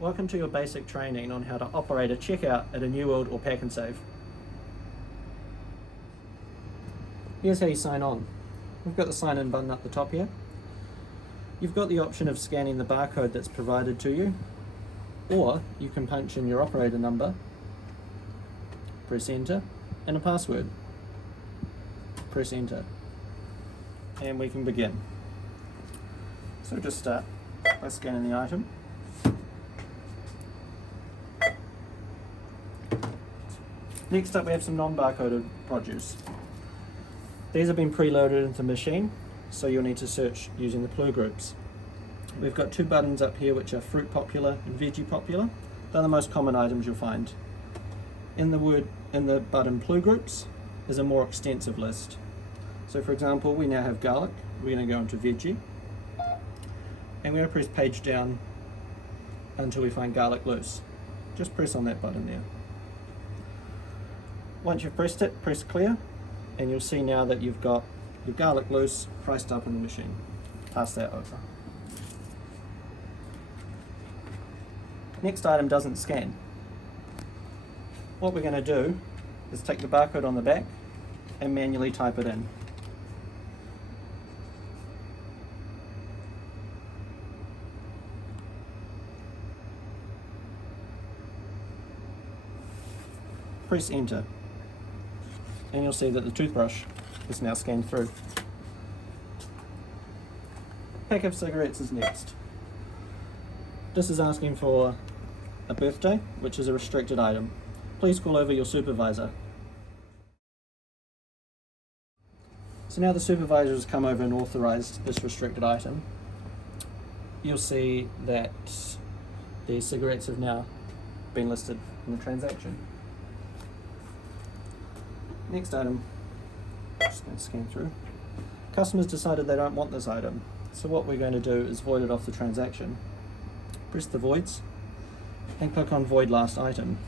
Welcome to your basic training on how to operate a checkout at a New World or Pack and Save. Here's how you sign on. We've got the sign in button up the top here. You've got the option of scanning the barcode that's provided to you, or you can punch in your operator number, press enter, and a password. Press enter, and we can begin. So just start by scanning the item. Next up we have some non-barcoded produce. These have been preloaded into the machine, so you'll need to search using the clue groups. We've got two buttons up here which are fruit popular and veggie popular. They're the most common items you'll find. In the button clue groups is a more extensive list. So for example, we now have garlic. We're going to go into veggie, and we're going to press page down until we find garlic loose. Just press on that button there. Once you've pressed it, press clear, and you'll see now that you've got your garlic loose priced up in the machine. Pass that over. Next item doesn't scan. What we're going to do is take the barcode on the back and manually type it in. Press enter, and you'll see that the toothbrush is now scanned through. Pack of cigarettes is next. This is asking for a birthday, which is a restricted item. Please call over your supervisor. So now the supervisor has come over and authorized this restricted item. You'll see that the cigarettes have now been listed in the transaction. Next item, just going to scan through. Customers decided they don't want this item, so what we're going to do is void it off the transaction. Press the voids and click on void last item.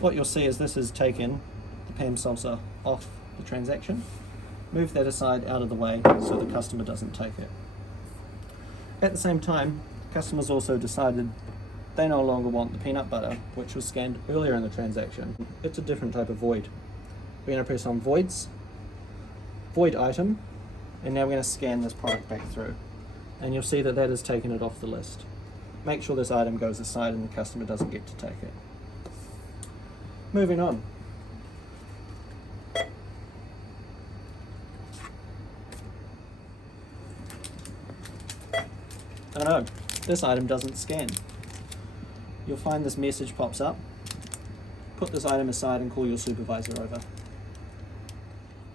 What you'll see is this has taken the Pam salsa off the transaction. Move that aside out of the way so the customer doesn't take it. At the same time, customers also decided they no longer want the peanut butter, which was scanned earlier in the transaction. It's a different type of void. We're going to press on voids, void item, and now we're going to scan this product back through. And you'll see that that has taken it off the list. Make sure this item goes aside and the customer doesn't get to take it. Moving on. Oh no, this item doesn't scan. You'll find this message pops up. Put this item aside and call your supervisor over.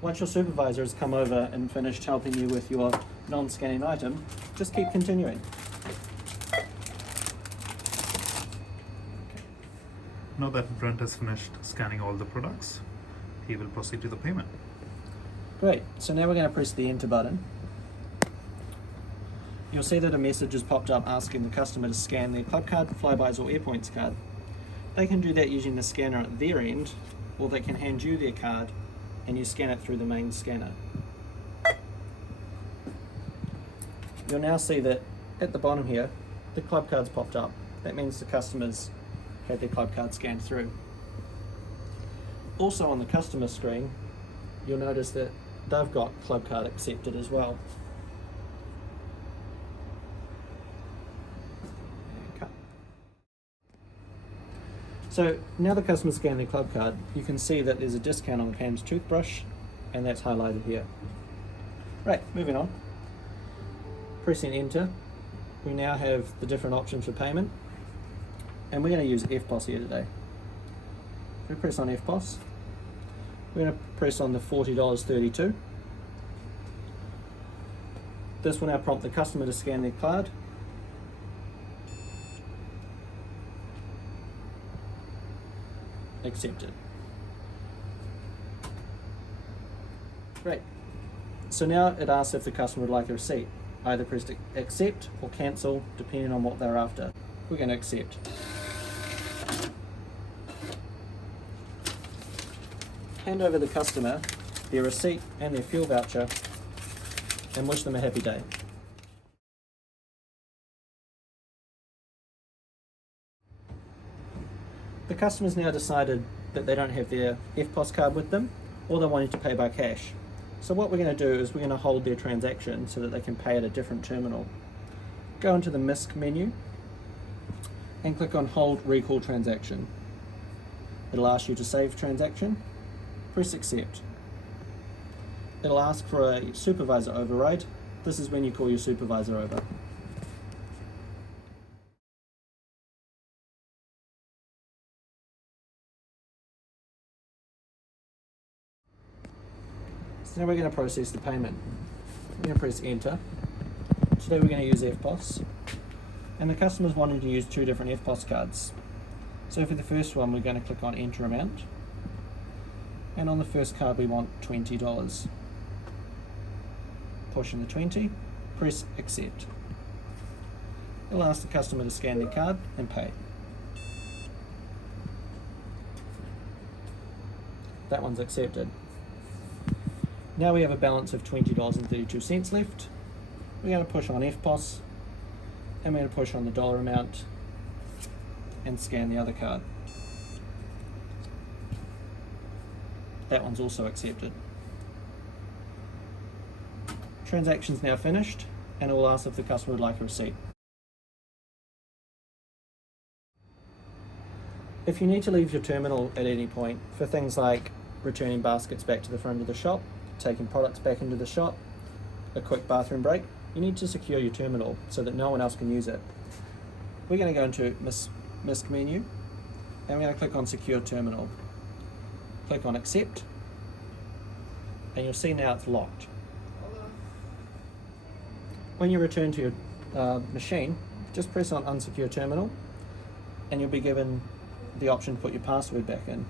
Once your supervisor has come over and finished helping you with your non-scanning item, just keep continuing. Now that Brent has finished scanning all the products, he will proceed to the payment. Great, so now we're going to press the enter button. You'll see that a message has popped up asking the customer to scan their club card, Flybuys or Airpoints card. They can do that using the scanner at their end, or they can hand you their card and you scan it through the main scanner. You'll now see that at the bottom here, the club card's popped up. That means the customers had their club card scanned through. Also on the customer screen, you'll notice that they've got club card accepted as well. So now the customer scanned their club card, you can see that there's a discount on Pam's toothbrush, and that's highlighted here. Right, moving on. Pressing enter, we now have the different options for payment, and we're going to use FPOS here today. We press on FPOS. We're going to press on the $40.32. This will now prompt the customer to scan their card. Accepted. Great. So now it asks if the customer would like a receipt. Either press accept or cancel, depending on what they're after. We're going to accept. Hand over the customer their receipt and their fuel voucher and wish them a happy day. The customer's now decided that they don't have their EFTPOS card with them, or they're wanting to pay by cash. So what we're going to do is we're going to hold their transaction so that they can pay at a different terminal. Go into the MISC menu and click on Hold Recall Transaction. It'll ask you to save transaction. Press Accept. It'll ask for a supervisor override. This is when you call your supervisor over. So now we're going to process the payment. We're going to press Enter. Today we're going to use EFTPOS, and the customer's wanting to use two different EFTPOS cards. So for the first one, we're going to click on Enter Amount, and on the first card we want $20. Push in the 20, press Accept. It'll ask the customer to scan their card and pay. That one's accepted. Now we have a balance of $20.32 left. We're going to push on EFTPOS, and we're going to push on the dollar amount and scan the other card. That one's also accepted. Transaction's now finished, and it will ask if the customer would like a receipt. If you need to leave your terminal at any point for things like returning baskets back to the front of the shop, taking products back into the shop, a quick bathroom break, you need to secure your terminal so that no one else can use it. We're going to go into MISC menu, and we're going to click on Secure Terminal. Click on Accept, and you'll see now it's locked. When you return to your machine, just press on Unsecure Terminal, and you'll be given the option to put your password back in.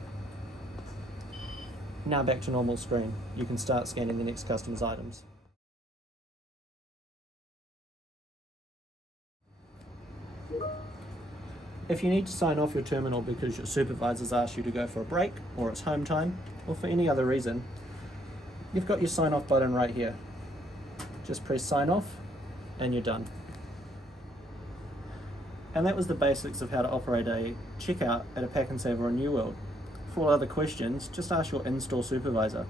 Now back to normal screen. You can start scanning the next customer's items. If you need to sign off your terminal because your supervisor's asked you to go for a break, or it's home time, or for any other reason, you've got your sign off button right here. Just press sign off and you're done. And that was the basics of how to operate a checkout at a Pack 'n Save or a New World. For all other questions, just ask your in-store supervisor.